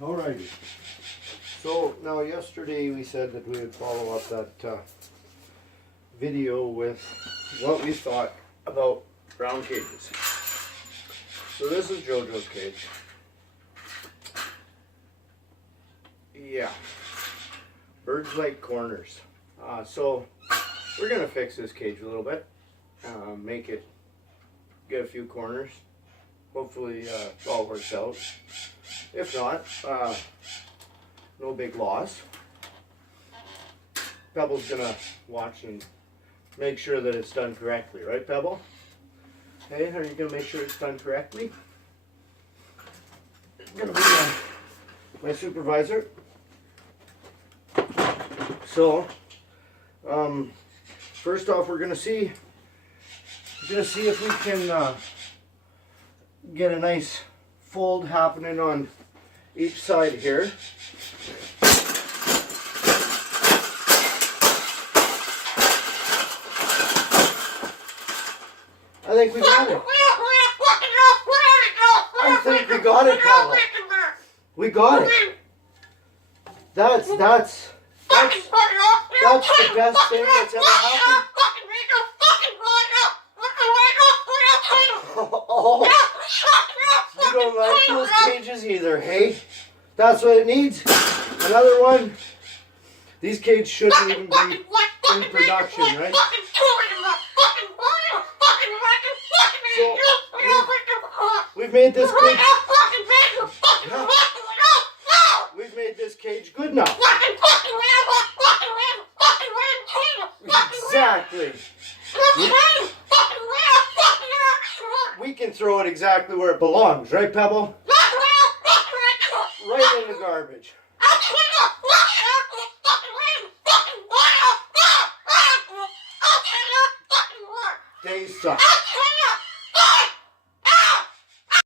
Alrighty. So now yesterday we said that we would follow up that video with what we thought about brown cages. So this is JoJo's cage. Yeah. Birds like corners. So we're going to fix this cage a little bit. Make it, get a few corners. Hopefully it all works out. If not, no big loss. Pebble's going to watch and make sure that it's done correctly. Right, Pebble? Hey, are you going to make sure it's done correctly? Going to be my supervisor. So, first off, we're going to see if we can get a nice fold happening on each side here. I think we got it. I think we got it, Pebble. We got it. That's the best thing that's ever happened. Oh, you don't like those cages either, hey? That's what it needs. Another one. These cages shouldn't even be in production, right? So we've made this cage. We've made this cage good now. Exactly. We can throw it exactly where it belongs, right, Pebble? Right in the garbage. They suck.